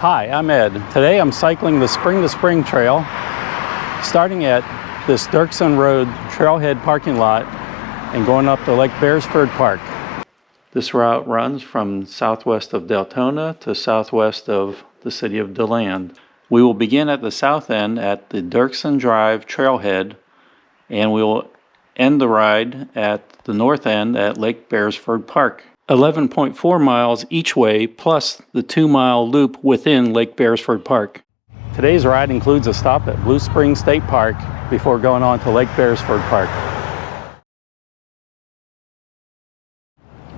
Hi, I'm Ed. Today I'm cycling the Spring to Spring Trail, starting at this Dirksen Road Trailhead parking lot and going up to Lake Beresford Park. This route runs from southwest of Deltona to southwest of the city of DeLand. We will begin at the south end at the Dirksen Drive Trailhead, and we will end the ride at the north end at Lake Beresford Park. 11.4 miles each way, plus the 2-mile loop within Lake Beresford Park. Today's ride includes a stop at Blue Springs State Park before going on to Lake Beresford Park.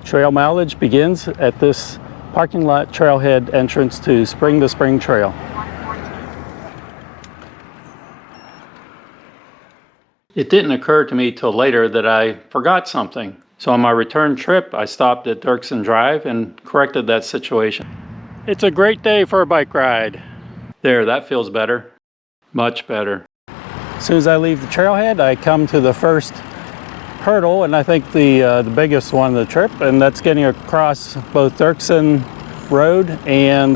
Trail mileage begins at this parking lot trailhead entrance to Spring Trail. It didn't occur to me till later that I forgot something. So on my return trip, I stopped at Dirksen Drive and corrected that situation. It's a great day for a bike ride. There, that feels better. Much better. As soon as I leave the trailhead, I come to the first hurdle, and I think the biggest one of the trip, and that's getting across both Dirksen Road and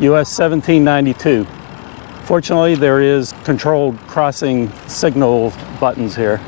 US 1792. Fortunately, there is controlled crossing signal buttons here.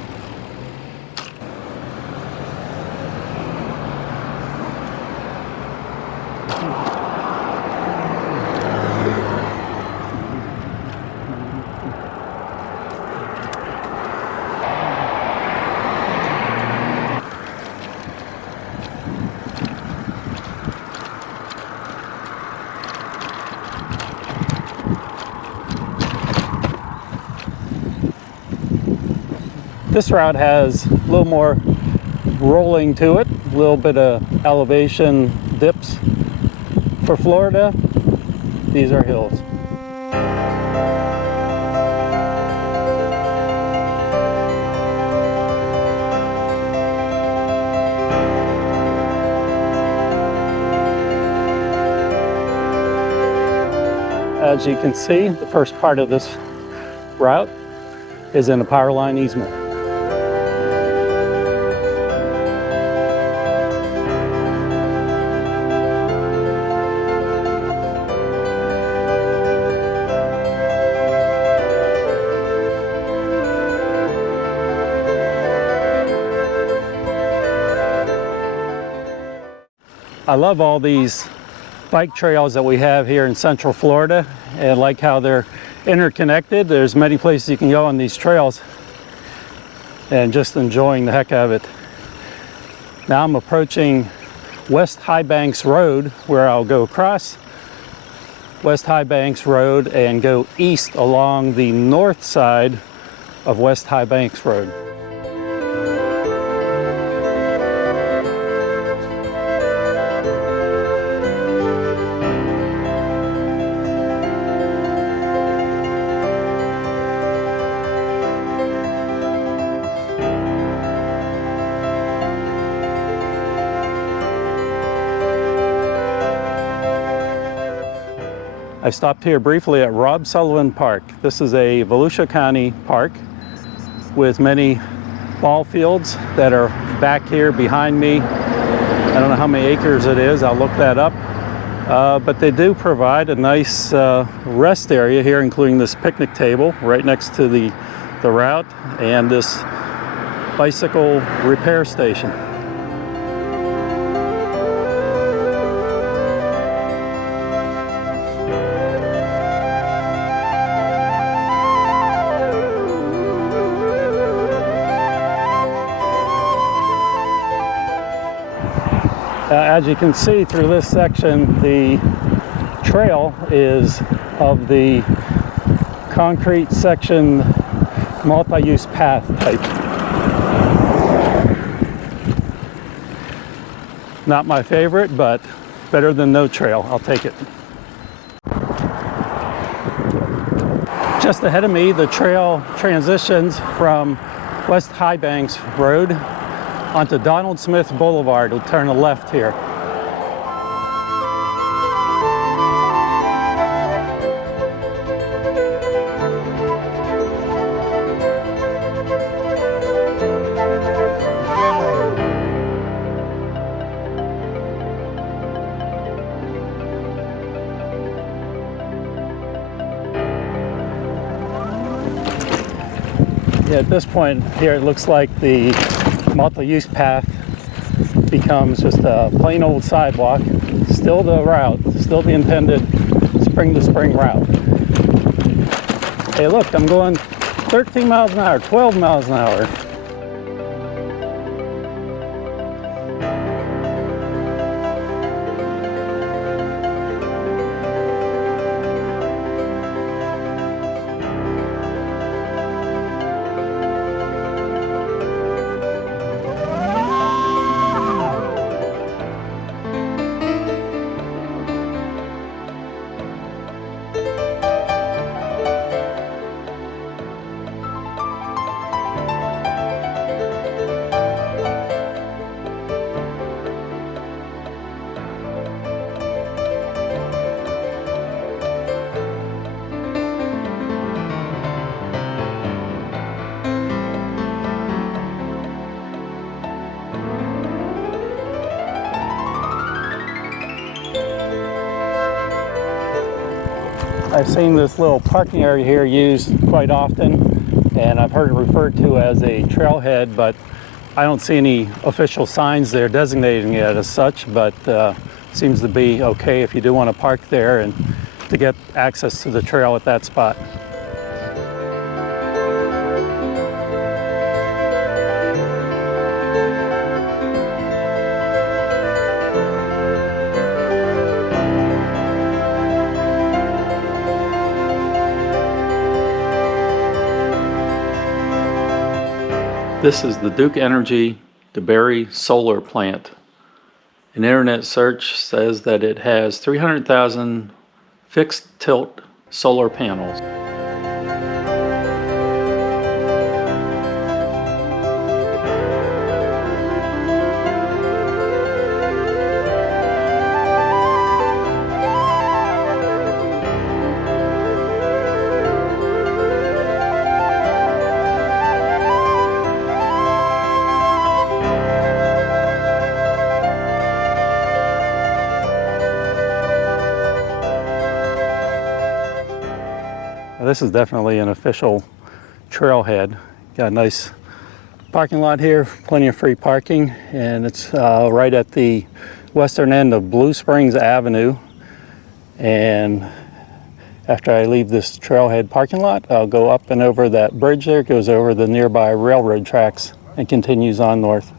This route has a little more rolling to it, a little bit of elevation dips. For Florida, these are hills. As you can see, the first part of this route is in a power line easement. I love all these bike trails that we have here in Central Florida, and I like how they're interconnected. There's many places you can go on these trails, and just enjoying the heck out of it. Now I'm approaching West High Banks Road, where I'll go across West High Banks Road and go east along the north side of West High Banks Road. I stopped here briefly at Sullivan Park. This is a Volusia County park with many ball fields that are back here behind me. I don't know how many acres it is, I'll look that up. But they do provide a nice rest area here, including this picnic table right next to the route and this bicycle repair station. As you can see through this section, the trail is of the concrete section multi-use path type. Not my favorite, but better than no trail. I'll take it. Just ahead of me, the trail transitions from West High Banks Road onto Donald Smith Boulevard. We'll turn a left here. Yeah, at this point here, it looks like the multi-use path becomes just a plain old sidewalk. Still the route, still the intended spring to spring route. Hey, look, I'm going 13 miles an hour, 12 miles an hour. I've seen this little parking area here used quite often, and I've heard it referred to as a trailhead, but I don't see any official signs there designating it as such, but seems to be okay if you do want to park there and to get access to the trail at that spot. This is the Duke Energy DeBerry solar plant. An internet search says that it has 300,000 fixed tilt solar panels. This is definitely an official trailhead. Got a nice parking lot here, plenty of free parking, and it's right at the western end of Blue Springs Avenue. And after I leave this trailhead parking lot, I'll go up and over that bridge there. It goes over the nearby railroad tracks and continues on north.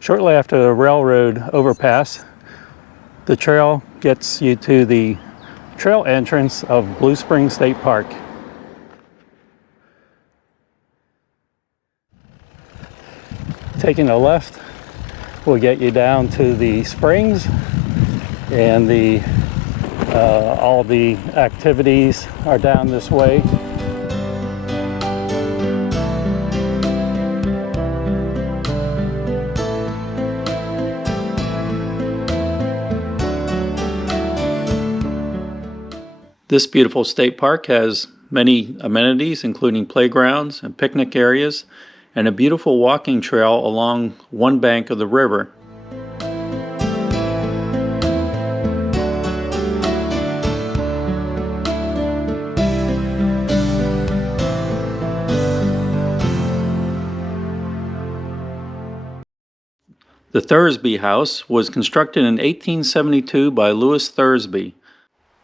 Shortly after the railroad overpass, the trail gets you to the trail entrance of Blue Springs State Park. Taking a left will get you down to the springs, and all the activities are down this way. This beautiful state park has many amenities, including playgrounds and picnic areas, and a beautiful walking trail along one bank of the river. The Thursby House was constructed in 1872 by Louis Thursby.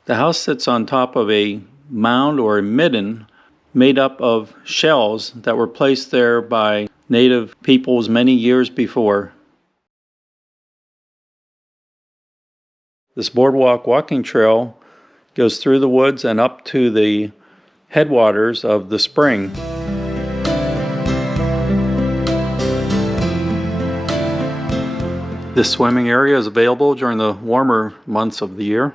The house sits on top of a mound or a midden made up of shells that were placed there by native peoples many years before. This boardwalk walking trail goes through the woods and up to the headwaters of the spring. This swimming area is available during the warmer months of the year.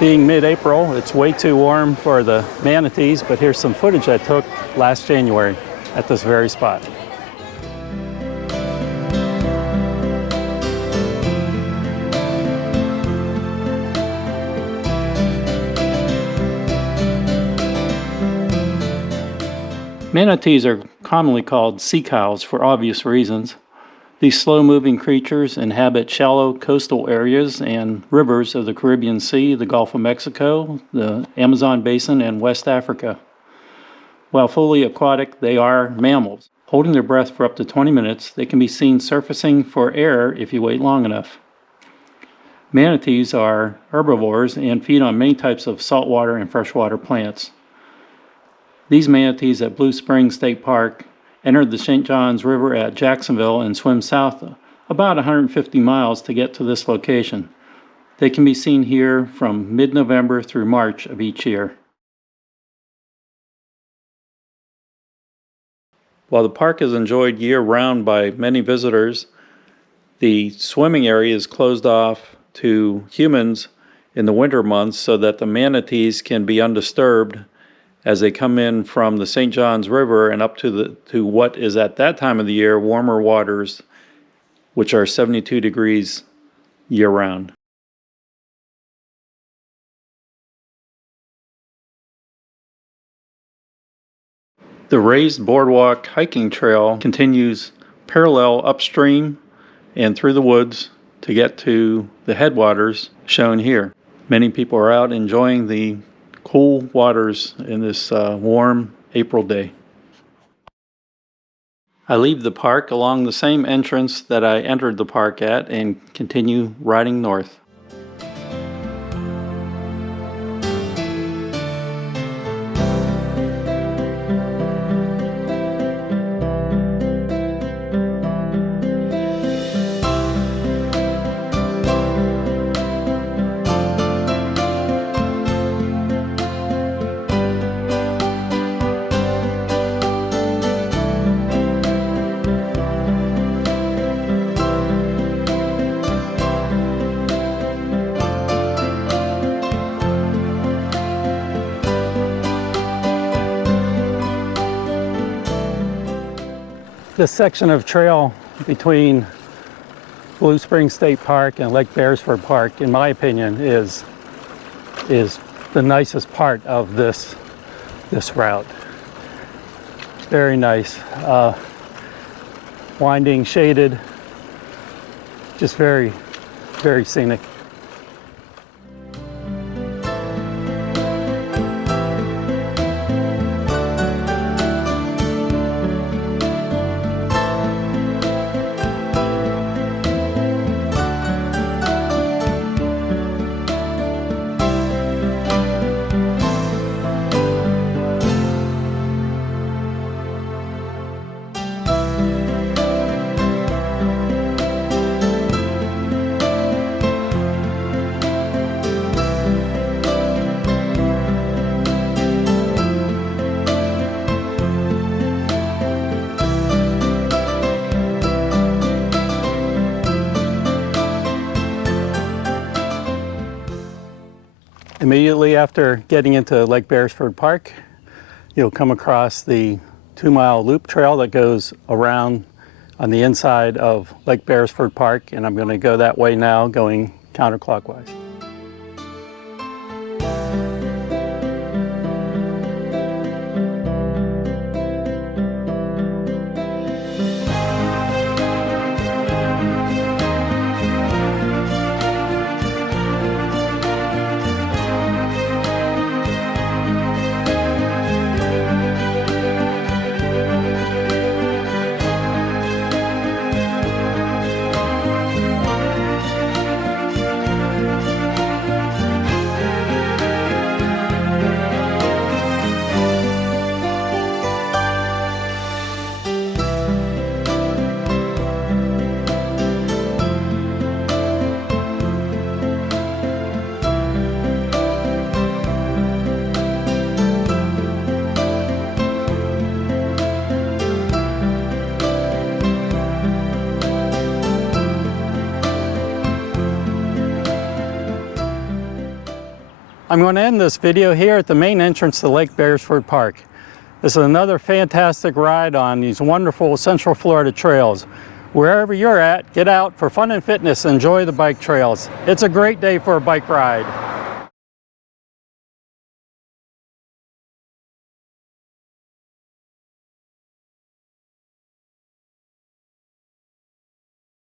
Being mid-April, it's way too warm for the manatees, but here's some footage I took last January at this very spot. Manatees are commonly called sea cows for obvious reasons. These slow-moving creatures inhabit shallow coastal areas and rivers of the Caribbean Sea, the Gulf of Mexico, the Amazon Basin, and West Africa. While fully aquatic, they are mammals. Holding their breath for up to 20 minutes, they can be seen surfacing for air if you wait long enough. Manatees are herbivores and feed on many types of saltwater and freshwater plants. These manatees at Blue Springs State Park entered the St. Johns River at Jacksonville and swim south about 150 miles to get to this location. They can be seen here from mid-November through March of each year. While the park is enjoyed year-round by many visitors, the swimming area is closed off to humans in the winter months so that the manatees can be undisturbed as they come in from the St. Johns River and up to what is at that time of the year warmer waters, which are 72 degrees year-round. The raised boardwalk hiking trail continues parallel upstream and through the woods to get to the headwaters shown here. Many people are out enjoying the cool waters in this warm April day. I leave the park along the same entrance that I entered the park at and continue riding north. This section of trail between Blue Springs State Park and Lake Beresford Park, in my opinion, is the nicest part of this route. Very nice, winding, shaded, just very, very scenic. Immediately after getting into Lake Beresford Park, you'll come across the 2-mile loop trail that goes around on the inside of Lake Beresford Park, and I'm going to go that way now, going counterclockwise. I'm going to end this video here at the main entrance to Lake Beresford Park. This is another fantastic ride on these wonderful Central Florida trails. Wherever you're at, get out for fun and fitness and enjoy the bike trails. It's a great day for a bike ride.